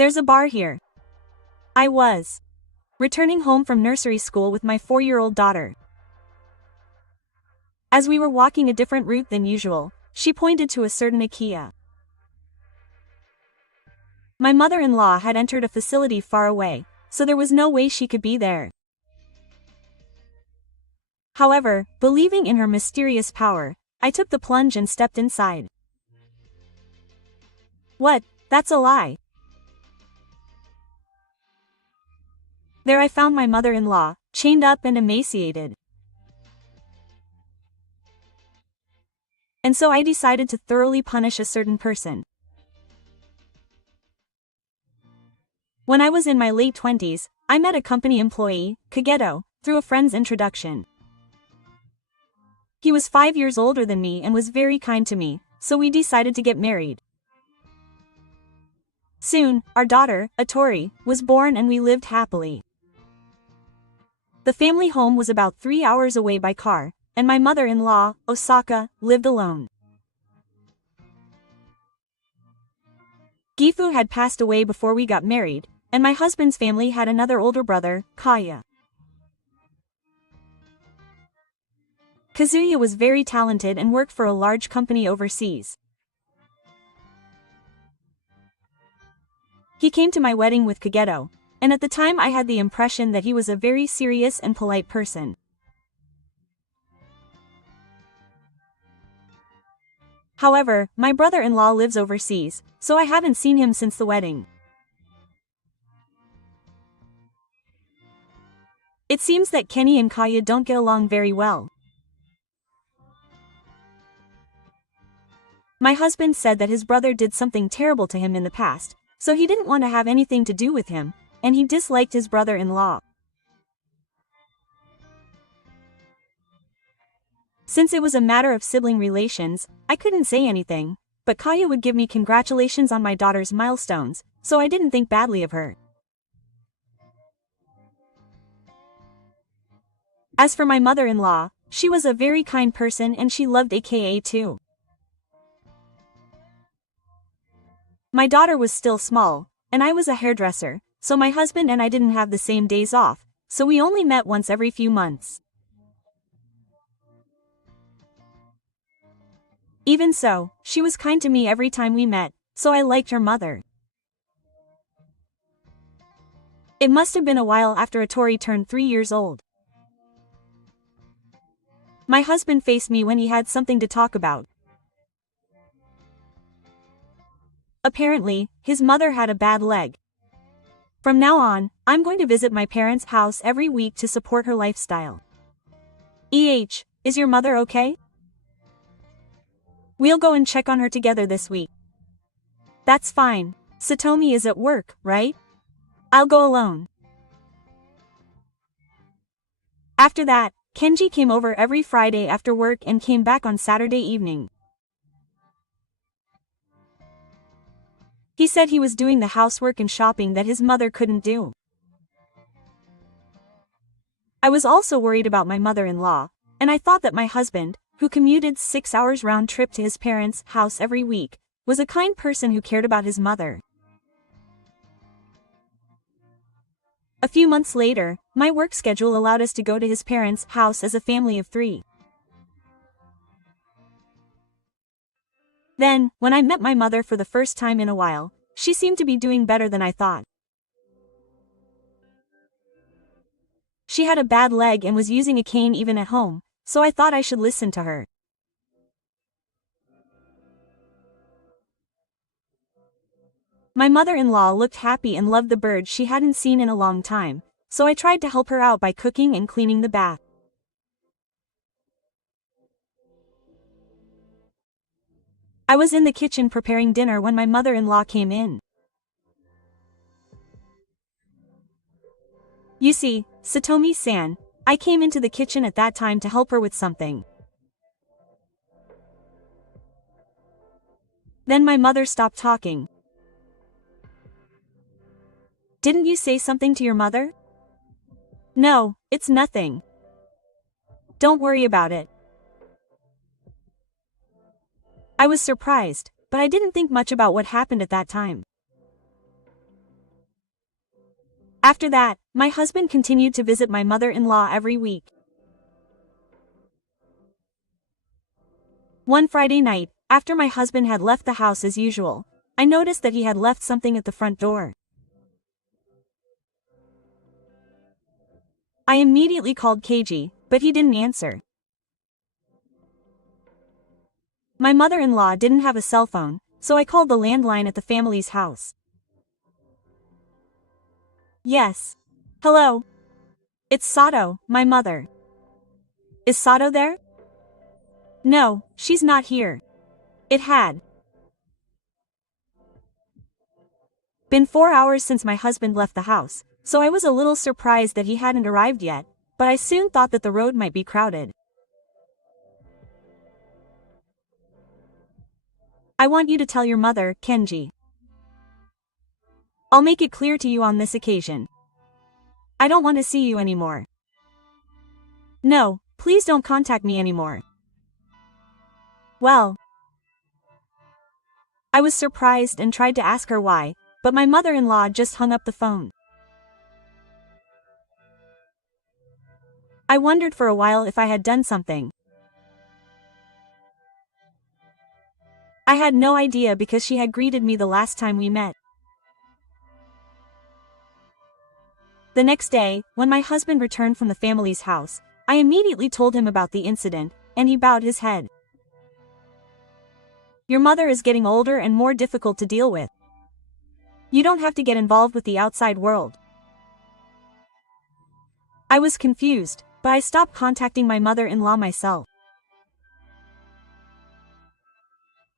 There's a bar here. I was returning home from nursery school with my 4-year-old daughter. As we were walking a different route than usual, she pointed to a certain IKEA. My mother-in-law had entered a facility far away, so there was no way she could be there. However, believing in her mysterious power, I took the plunge and stepped inside. What? That's a lie. There I found my mother-in-law, chained up and emaciated. And so I decided to thoroughly punish a certain person. When I was in my late 20s, I met a company employee, Kageto, through a friend's introduction. He was 5 years older than me and was very kind to me, so we decided to get married. Soon, our daughter, Atori, was born and we lived happily. The family home was about 3 hours away by car, and my mother-in-law, Osaka, lived alone. Gifu had passed away before we got married, and my husband's family had another older brother, Kaya. Kazuya was very talented and worked for a large company overseas. He came to my wedding with Kageto, and at the time I had the impression that he was a very serious and polite person. However, my brother-in-law lives overseas, so I haven't seen him since the wedding. It seems that Kenny and Kaya don't get along very well. My husband said that his brother did something terrible to him in the past, so he didn't want to have anything to do with him, and he disliked his brother-in-law. Since it was a matter of sibling relations, I couldn't say anything, but Kaya would give me congratulations on my daughter's milestones, so I didn't think badly of her. As for my mother-in-law, she was a very kind person and she loved AKA too. My daughter was still small, and I was a hairdresser, so my husband and I didn't have the same days off, so we only met once every few months. Even so, she was kind to me every time we met, so I liked her mother. It must have been a while after Atori turned 3 years old. My husband faced me when he had something to talk about. Apparently, his mother had a bad leg. From now on, I'm going to visit my parents' house every week to support her lifestyle. Is your mother okay? We'll go and check on her together this week. That's fine. Satomi is at work, right? I'll go alone. After that, Kenji came over every Friday after work and came back on Saturday evening. He said he was doing the housework and shopping that his mother couldn't do. I was also worried about my mother-in-law, and I thought that my husband, who commuted 6 hours round trip to his parents' house every week, was a kind person who cared about his mother. A few months later, my work schedule allowed us to go to his parents' house as a family of 3. Then, when I met my mother for the first time in a while, she seemed to be doing better than I thought. She had a bad leg and was using a cane even at home, so I thought I should listen to her. My mother-in-law looked happy and loved the bird she hadn't seen in a long time, so I tried to help her out by cooking and cleaning the bath. I was in the kitchen preparing dinner when my mother-in-law came in. You see, Satomi-san, I came into the kitchen at that time to help her with something. Then my mother stopped talking. Didn't you say something to your mother? No, it's nothing. Don't worry about it. I was surprised, but I didn't think much about what happened at that time. After that, my husband continued to visit my mother-in-law every week. One Friday night, after my husband had left the house as usual, I noticed that he had left something at the front door. I immediately called KG, but he didn't answer. My mother-in-law didn't have a cell phone, so I called the landline at the family's house. Yes. Hello. It's Sato, my mother. Is Sato there? No, she's not here. It had been 4 hours since my husband left the house, so I was a little surprised that he hadn't arrived yet, but I soon thought that the road might be crowded. I want you to tell your mother, Kenji. I'll make it clear to you on this occasion. I don't want to see you anymore. No, please don't contact me anymore. Well, I was surprised and tried to ask her why, but my mother-in-law just hung up the phone. I wondered for a while if I had done something. I had no idea because she had greeted me the last time we met. The next day, when my husband returned from the family's house, I immediately told him about the incident, and he bowed his head. Your mother is getting older and more difficult to deal with. You don't have to get involved with the outside world. I was confused, but I stopped contacting my mother-in-law myself.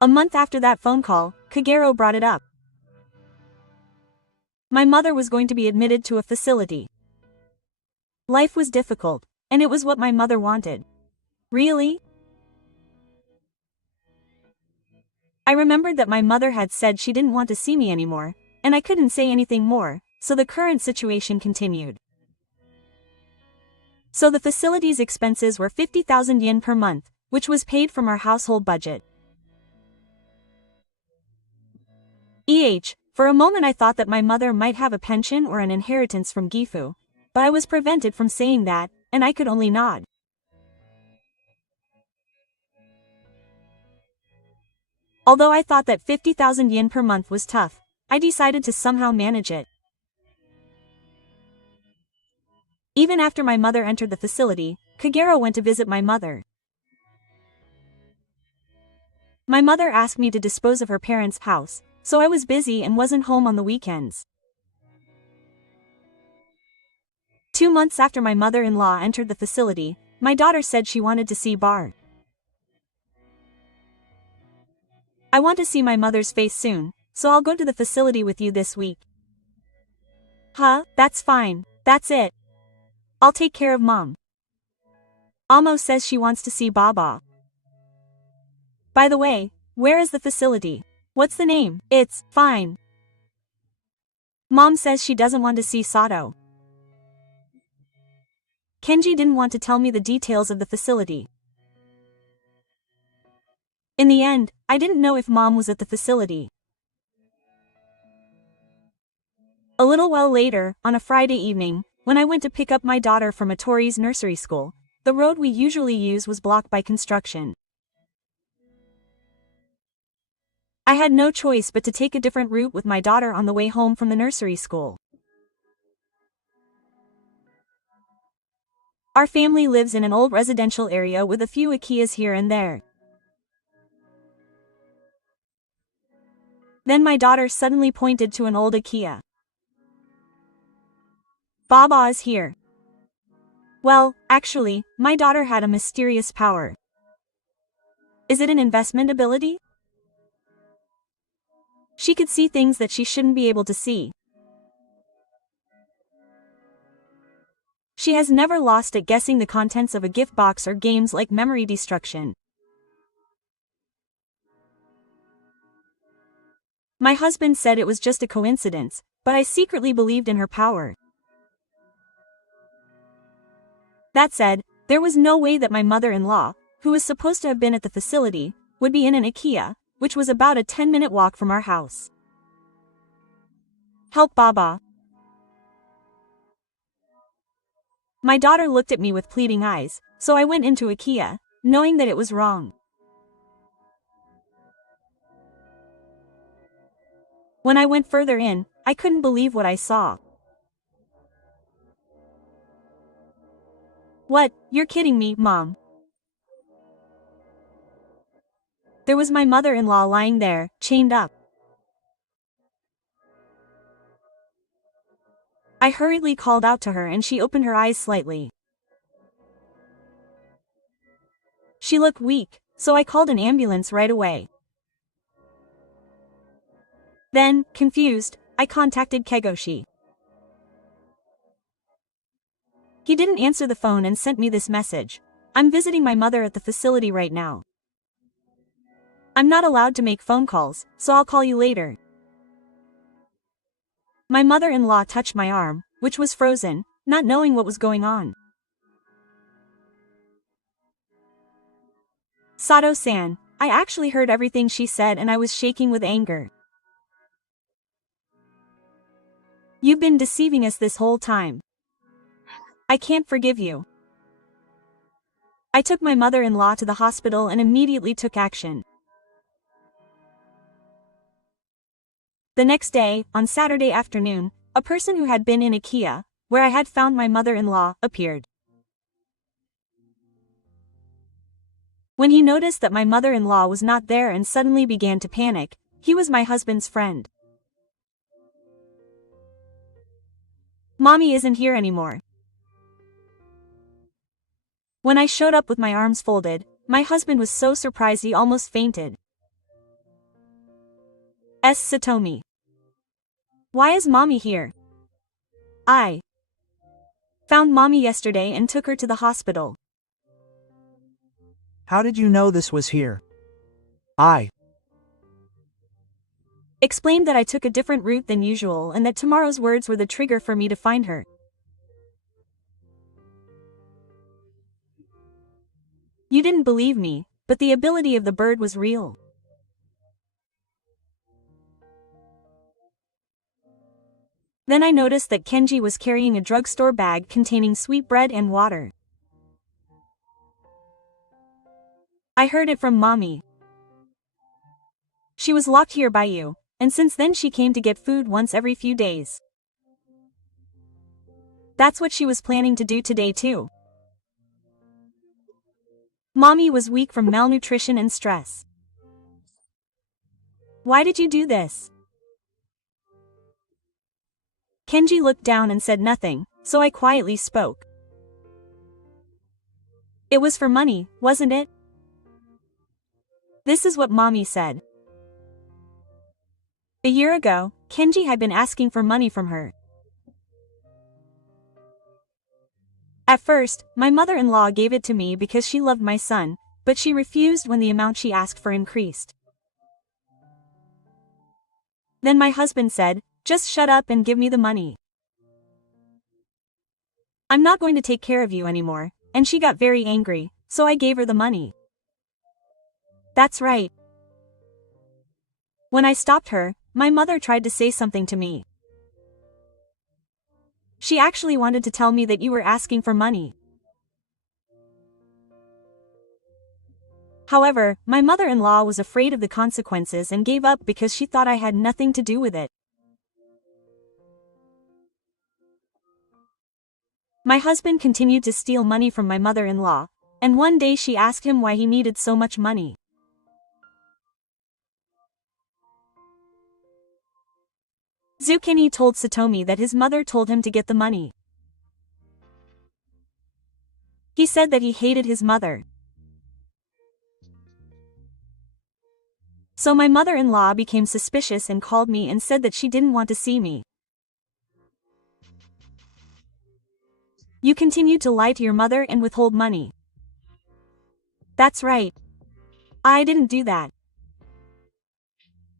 A month after that phone call, Kagero brought it up. My mother was going to be admitted to a facility. Life was difficult, and it was what my mother wanted. Really? I remembered that my mother had said she didn't want to see me anymore, and I couldn't say anything more, so the current situation continued. So the facility's expenses were 50,000 yen per month, which was paid from our household budget. For a moment I thought that my mother might have a pension or an inheritance from Gifu, but I was prevented from saying that, and I could only nod. Although I thought that 50,000 yen per month was tough, I decided to somehow manage it. Even after my mother entered the facility, Kagero went to visit my mother. My mother asked me to dispose of her parents' house, so I was busy and wasn't home on the weekends. 2 months after my mother-in-law entered the facility, my daughter said she wanted to see Bar. I want to see my mother's face soon, so I'll go to the facility with you this week. Huh, that's fine, that's it. I'll take care of Mom. Amo says she wants to see Baba. By the way, where is the facility? What's the name? It's fine. Mom says she doesn't want to see Sato. Kenji didn't want to tell me the details of the facility. In the end, I didn't know if Mom was at the facility. A little while later, on a Friday evening, when I went to pick up my daughter from Atori's nursery school, the road we usually use was blocked by construction. I had no choice but to take a different route with my daughter on the way home from the nursery school. Our family lives in an old residential area with a few Ikeyas here and there. Then my daughter suddenly pointed to an old Ikea. Baba is here. Well, actually, my daughter had a mysterious power. Is it an investment ability? She could see things that she shouldn't be able to see. She has never lost at guessing the contents of a gift box or games like memory destruction. My husband said it was just a coincidence, but I secretly believed in her power. That said, there was no way that my mother-in-law, who was supposed to have been at the facility, would be in an Ikea, which was about a 10-minute walk from our house. Help Baba. My daughter looked at me with pleading eyes, so I went into IKEA, knowing that it was wrong. When I went further in, I couldn't believe what I saw. What? You're kidding me, Mom. There was my mother-in-law lying there, chained up. I hurriedly called out to her and she opened her eyes slightly. She looked weak, so I called an ambulance right away. Then, confused, I contacted Kegoshi. He didn't answer the phone and sent me this message. I'm visiting my mother at the facility right now. I'm not allowed to make phone calls, so I'll call you later. My mother-in-law touched my arm, which was frozen, not knowing what was going on. Sato-san, I actually heard everything she said and I was shaking with anger. You've been deceiving us this whole time. I can't forgive you. I took my mother-in-law to the hospital and immediately took action. The next day, on Saturday afternoon, a person who had been in IKEA, where I had found my mother-in-law, appeared. When he noticed that my mother-in-law was not there and suddenly began to panic, he was my husband's friend. Mommy isn't here anymore. When I showed up with my arms folded, my husband was so surprised he almost fainted. Satomi. Why is Mommy here? I found Mommy yesterday and took her to the hospital. How did you know this was here? I explained that I took a different route than usual and that tomorrow's words were the trigger for me to find her. You didn't believe me, but the ability of the bird was real. Then I noticed that Kenji was carrying a drugstore bag containing sweetbread and water. I heard it from Mommy. She was locked here by you, and since then she came to get food once every few days. That's what she was planning to do today too. Mommy was weak from malnutrition and stress. Why did you do this? Kenji looked down and said nothing, so I quietly spoke. It was for money, wasn't it? This is what Mommy said. A year ago, Kenji had been asking for money from her. At first, my mother-in-law gave it to me because she loved my son, but she refused when the amount she asked for increased. Then my husband said, "Just shut up and give me the money. I'm not going to take care of you anymore," and she got very angry, so I gave her the money. That's right. When I stopped her, my mother tried to say something to me. She actually wanted to tell me that you were asking for money. However, my mother-in-law was afraid of the consequences and gave up because she thought I had nothing to do with it. My husband continued to steal money from my mother-in-law, and one day she asked him why he needed so much money. Zucchini told Satomi that his mother told him to get the money. He said that he hated his mother. So my mother-in-law became suspicious and called me and said that she didn't want to see me. You continued to lie to your mother and withhold money. That's right. I didn't do that.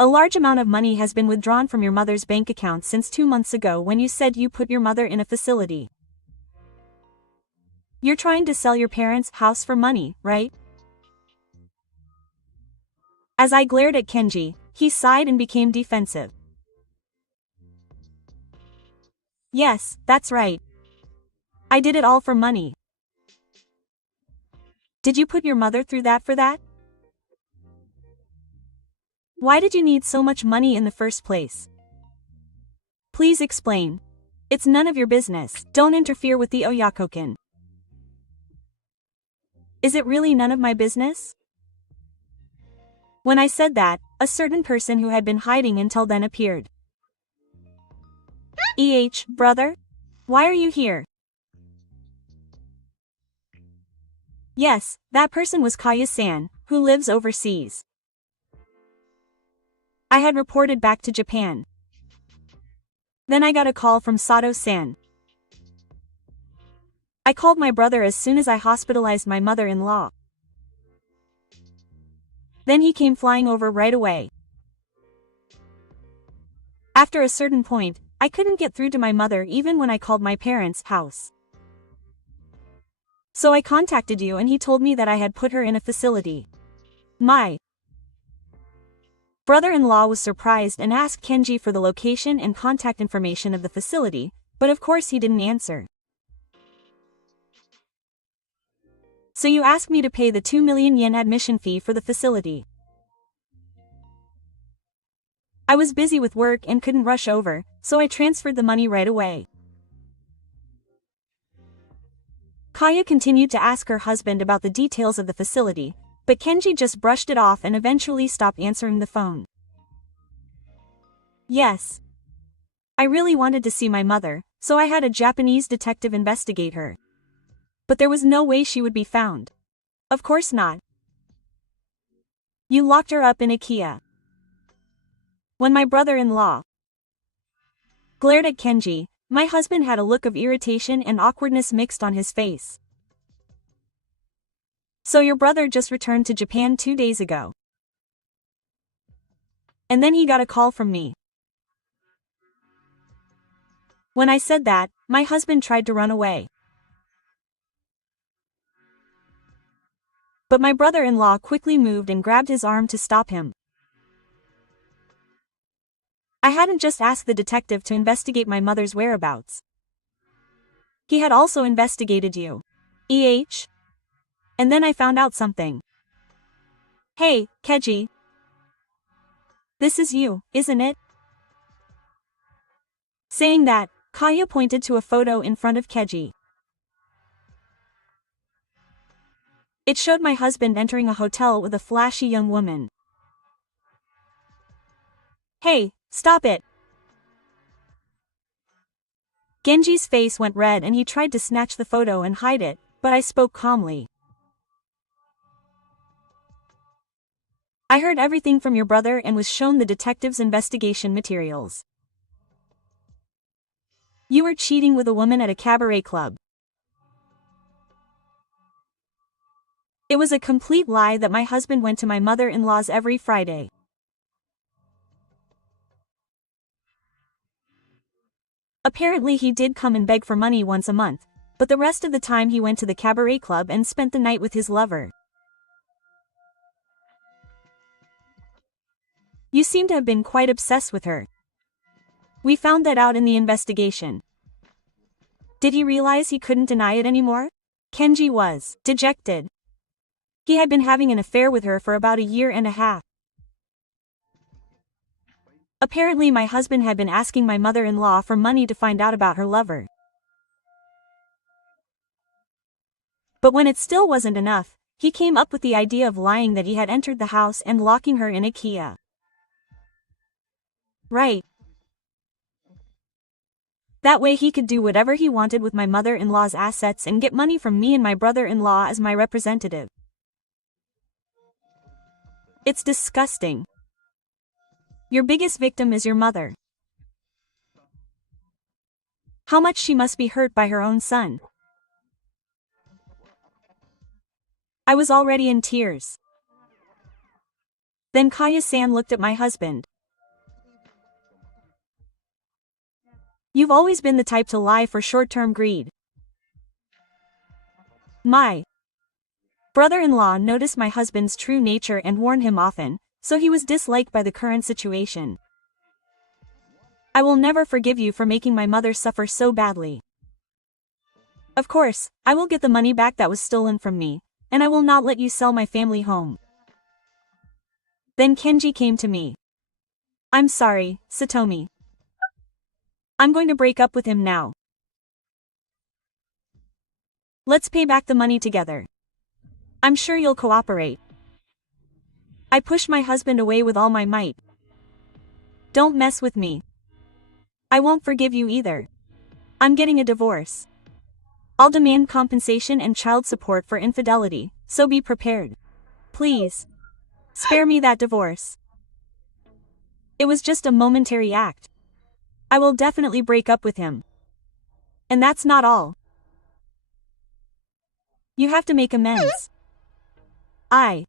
A large amount of money has been withdrawn from your mother's bank account since 2 months ago when you said you put your mother in a facility. You're trying to sell your parents' house for money, right? As I glared at Kenji, he sighed and became defensive. Yes, that's right. I did it all for money. Did you put your mother through that for that? Why did you need so much money in the first place? Please explain. It's none of your business. Don't interfere with the Oyakoken. Is it really none of my business? When I said that, a certain person who had been hiding until then appeared. Brother? Why are you here? Yes, that person was Kaya-san, who lives overseas. I had reported back to Japan. Then I got a call from Sato-san. I called my brother as soon as I hospitalized my mother-in-law. Then he came flying over right away. After a certain point, I couldn't get through to my mother even when I called my parents' house. So I contacted you and he told me that I had put her in a facility. My brother-in-law was surprised and asked Kenji for the location and contact information of the facility, but of course he didn't answer. So you asked me to pay the 2 million yen admission fee for the facility. I was busy with work and couldn't rush over, so I transferred the money right away. Kaya continued to ask her husband about the details of the facility, but Kenji just brushed it off and eventually stopped answering the phone. Yes. I really wanted to see my mother, so I had a Japanese detective investigate her. But there was no way she would be found. Of course not. You locked her up in IKEA. When my brother-in-law glared at Kenji, my husband had a look of irritation and awkwardness mixed on his face. So your brother just returned to Japan 2 days ago. And then he got a call from me. When I said that, my husband tried to run away. But my brother-in-law quickly moved and grabbed his arm to stop him. I hadn't just asked the detective to investigate my mother's whereabouts. He had also investigated you. And then I found out something. Hey, Keiji. This is you, isn't it? Saying that, Kaya pointed to a photo in front of Keiji. It showed my husband entering a hotel with a flashy young woman. Hey, stop it! Genji's face went red and he tried to snatch the photo and hide it, but I spoke calmly. I heard everything from your brother and was shown the detective's investigation materials. You were cheating with a woman at a cabaret club. It was a complete lie that my husband went to my mother-in-law's every Friday. Apparently he did come and beg for money once a month, but the rest of the time he went to the cabaret club and spent the night with his lover. You seem to have been quite obsessed with her. We found that out in the investigation. Did he realize he couldn't deny it anymore? Kenji was dejected. He had been having an affair with her for about a year and a half. Apparently my husband had been asking my mother-in-law for money to find out about her lover. But when it still wasn't enough, he came up with the idea of lying that he had entered the house and locking her in IKEA. Right. That way he could do whatever he wanted with my mother-in-law's assets and get money from me and my brother-in-law as my representative. It's disgusting. Your biggest victim is your mother. How much she must be hurt by her own son. I was already in tears. Then Kaya-san looked at my husband. You've always been the type to lie for short-term greed. My brother-in-law noticed my husband's true nature and warned him often, so he was disliked by the current situation. I will never forgive you for making my mother suffer so badly. Of course, I will get the money back that was stolen from me, and I will not let you sell my family home. Then Kenji came to me. I'm sorry, Satomi. I'm going to break up with him now. Let's pay back the money together. I'm sure you'll cooperate. I pushed my husband away with all my might. Don't mess with me. I won't forgive you either. I'm getting a divorce. I'll demand compensation and child support for infidelity, so be prepared. Please. Spare me that divorce. It was just a momentary act. I will definitely break up with him. And that's not all. You have to make amends. I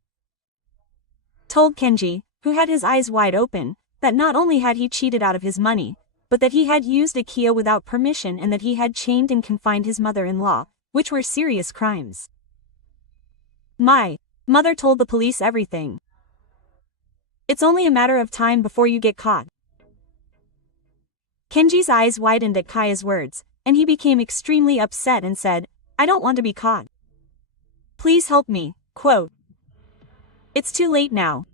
told Kenji, who had his eyes wide open, that not only had he cheated out of his money, but that he had used a Kia without permission and that he had chained and confined his mother-in-law, which were serious crimes. My mother told the police everything. It's only a matter of time before you get caught. Kenji's eyes widened at Kaya's words, and he became extremely upset and said, I don't want to be caught. Please help me, quote. It's too late now.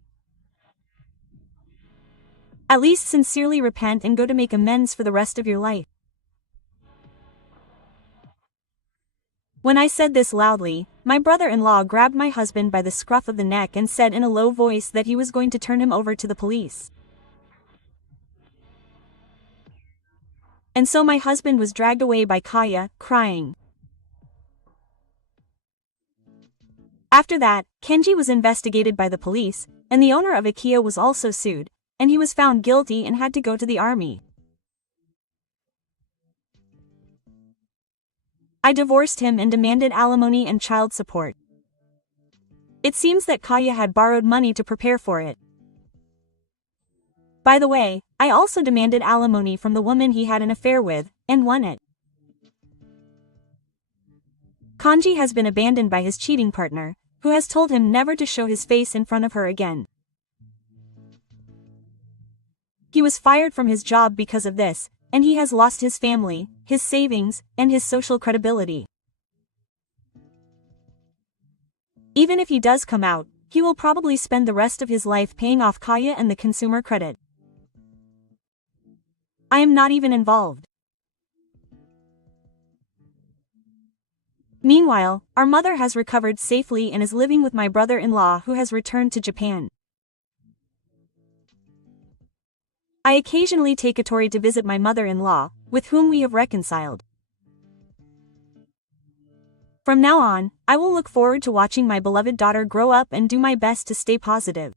At least sincerely repent and go to make amends for the rest of your life. When I said this loudly, my brother-in-law grabbed my husband by the scruff of the neck and said in a low voice that he was going to turn him over to the police. And so my husband was dragged away by Kaya, crying. After that, Kenji was investigated by the police, and the owner of IKEA was also sued, and he was found guilty and had to go to the army. I divorced him and demanded alimony and child support. It seems that Kaya had borrowed money to prepare for it. By the way, I also demanded alimony from the woman he had an affair with, and won it. Kanji has been abandoned by his cheating partner, who has told him never to show his face in front of her again. He was fired from his job because of this, and he has lost his family, his savings, and his social credibility. Even if he does come out, he will probably spend the rest of his life paying off Kaya and the consumer credit. I am not even involved. Meanwhile, our mother has recovered safely and is living with my brother-in-law who has returned to Japan. I occasionally take Itori to visit my mother-in-law, with whom we have reconciled. From now on, I will look forward to watching my beloved daughter grow up and do my best to stay positive.